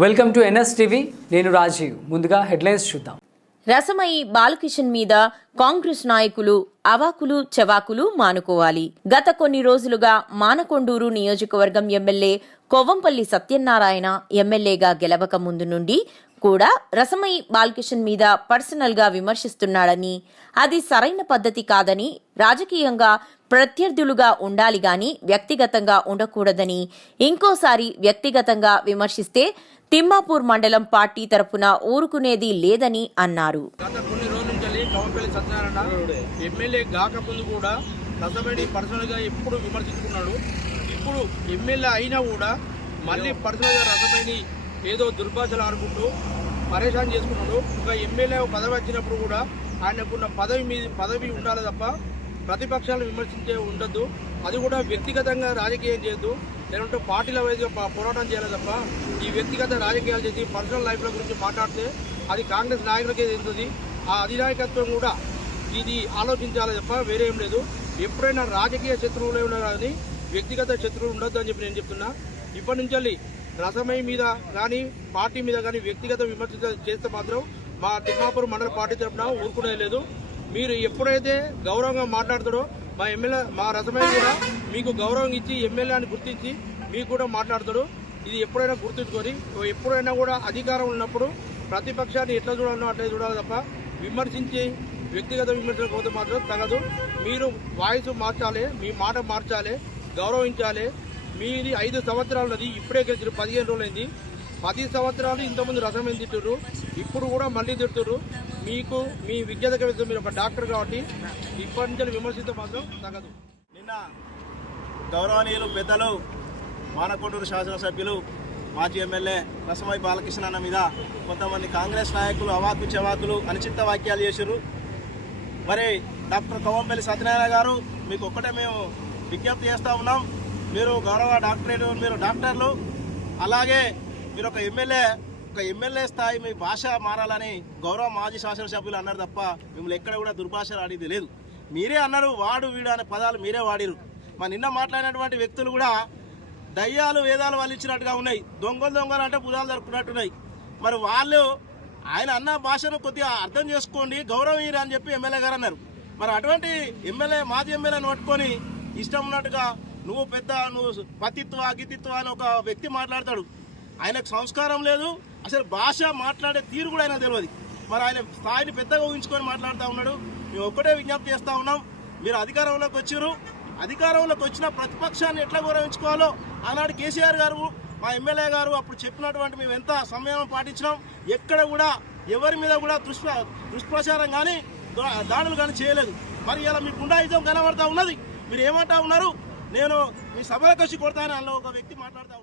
Welcome to NS TV. నేను రాజీవ్. ముందుగా headlines చూద్దాం. రసమయి బాలకిషన్ మీద కాంగ్రెస్ నాయకులు అవాకులు చవాకులు మానుకోవాలి. గత కొన్ని రోజులుగా మానకొండూరు నియోజకవర్గం ఎమ్మెల్యే కొవ్వంపల్లి సత్యనారాయణ ఎమ్మెల్యేగా గెలవక ముందు నుండి కూడా రసమయి బాలకిషన్ మీద పర్సనల్గా విమర్శిస్తున్నాడని అది సరైన పద్ధతి కాదని రాజకీయంగా ప్రత్యర్థులుగా ఉండాలి గాని వ్యక్తిగతంగా ఉండకూడదని ఇంకోసారి వ్యక్తిగతంగా విమర్శిస్తే తిమ్మాపూర్ మండలం పార్టీ తరపున ఊరుకునేది లేదని అన్నారు. ఎమ్మెల్యే కాకముందు కూడా రసమేడి పర్సనల్ ఎప్పుడు విమర్శించుకున్నాడు. ఇప్పుడు ఎమ్మెల్యే అయినా కూడా మళ్ళీ పర్సనల్గా రసమేని ఏదో దుర్భాషలు ఆడుకుంటూ పరేషాన్ చేసుకున్నాడు. ఒక ఎమ్మెల్యే పదవి వచ్చినప్పుడు కూడా ఆయనకున్న పదవి మీద పదవి ఉండాలి తప్ప ప్రతిపక్షాలను విమర్శించే ఉండద్దు. అది కూడా వ్యక్తిగతంగా రాజకీయం చేయొద్దు. లేదంటే పార్టీల వైద్య పోరాటం చేయాలి తప్ప ఈ వ్యక్తిగత రాజకీయాలు చేసి పర్సనల్ లైఫ్ల గురించి మాట్లాడితే అది కాంగ్రెస్ నాయకులకే తెలుస్తుంది. ఆ అధినాయకత్వం కూడా ఇది ఆలోచించాలి తప్ప వేరే ఏం లేదు. ఎప్పుడైనా రాజకీయ శత్రువులు ఉన్నా కానీ వ్యక్తిగత శత్రువులు ఉండొద్దు అని చెప్పి నేను చెప్తున్నా. ఇప్పటి నుంచి రసమై మీద కానీ పార్టీ మీద కానీ వ్యక్తిగత విమర్శ చేస్తే మాత్రం మా తిమ్మాపురం మండల పార్టీ తరఫున ఊరుకునే లేదు. మీరు ఎప్పుడైతే గౌరవంగా మాట్లాడతాడో మా ఎమ్మెల్యే మా రసమై కూడా మీకు గౌరవం ఇచ్చి ఎమ్మెల్యే అని గుర్తించి మీకు కూడా మాట్లాడతాడు. ఇది ఎప్పుడైనా గుర్తుంచుకొని ఎప్పుడైనా కూడా అధికారం ఉన్నప్పుడు ప్రతిపక్షాన్ని ఎట్లా చూడాలనో అట్లా చూడాలి తప్ప విమర్శించి వ్యక్తిగత విమర్శలు పోతే మాత్రం తగదు. మీరు వాయిస్ మార్చాలి మీ మాట మార్చాలి గౌరవించాలి. మీది ఐదు సంవత్సరాలు ఇప్పుడే గెలిచారు పదిహేను రోజులైంది. పది సంవత్సరాలు ఇంతకుముందు రసమైన తిట్టుర్రు ఇప్పుడు కూడా మళ్ళీ తిడుతుర్రు మీకు మీ విజ్ఞతకు వెళ్తే మీరు ఒక డాక్టర్ కాబట్టి ఇప్పటి నుంచి విమర్శించడం మాత్రం తగదు. నిన్న గౌరవనీయులు పెద్దలు మానకొండూరు శాసనసభ్యులు మాజీ ఎమ్మెల్యే రసమై బాలకృష్ణ అన్న మీద కొంతమంది కాంగ్రెస్ నాయకులు అవాకు చవాకులు అనిచిత్త వాక్యాలు చేశారు మరి డాక్టర్ కవంపల్లి సత్యనారాయణ గారు మీకు ఒక్కటే మేము విజ్ఞప్తి చేస్తూ ఉన్నాం. మీరు గౌరవ డాక్టరేట్ మీరు డాక్టర్లు అలాగే మీరు ఒక ఎమ్మెల్యే ఒక ఎమ్మెల్యే స్థాయి మీ భాష మారాలని గౌరవ మాజీ శాసనసభ్యులు అన్నారు తప్ప మిమ్మల్ని ఎక్కడ కూడా దుర్భాషలు ఆడేది లేదు. మీరే అన్నారు వాడు వీడు అనే పదాలు మీరే వాడిరు మా నిన్న మాట్లాడినటువంటి వ్యక్తులు కూడా దయ్యాలు వేదాలు వాళ్ళు ఇచ్చినట్టుగా ఉన్నాయి. దొంగలు దొంగలు అంటే పుదాలు దొరుకుతున్నట్టున్నాయి మరి వాళ్ళు ఆయన అన్న భాషను కొద్దిగా అర్థం చేసుకోండి గౌరవం అని చెప్పి ఎమ్మెల్యే గారు అన్నారు. మరి అటువంటి ఎమ్మెల్యే మాజీ ఎమ్మెల్యేని పట్టుకొని ఇష్టం ఉన్నట్టుగా నువ్వు పెద్ద నువ్వు పతిత్వ అగితిత్వ అని ఒక వ్యక్తి మాట్లాడతాడు. ఆయనకు సంస్కారం లేదు. అసలు భాష మాట్లాడే తీరు కూడా ఆయన తెలియదు మరి ఆయన స్థాయిని పెద్దగా ఊహించుకొని మాట్లాడుతూ ఉన్నాడు. మేము ఒక్కటే విజ్ఞప్తి చేస్తూ ఉన్నాం. మీరు అధికారంలోకి వచ్చారు అధికారంలోకి వచ్చిన ప్రతిపక్షాన్ని ఎట్లా గౌరవించుకోవాలో ఆనాడు కేసీఆర్ గారు మా ఎమ్మెల్యే గారు అప్పుడు చెప్పినటువంటి మేము ఎంత సంయమం పాటించినాం. ఎక్కడ కూడా ఎవరి మీద కూడా దుష్ప దుష్ప్రచారం కానీ దాడులు కానీ చేయలేదు. మరి ఇలా మీ గుండాయుధం కనబడతా ఉన్నది. మీరు ఏమంటా ఉన్నారు? నేను మీ సభలకు వచ్చి కొడతానని ఒక వ్యక్తి మాట్లాడుతూ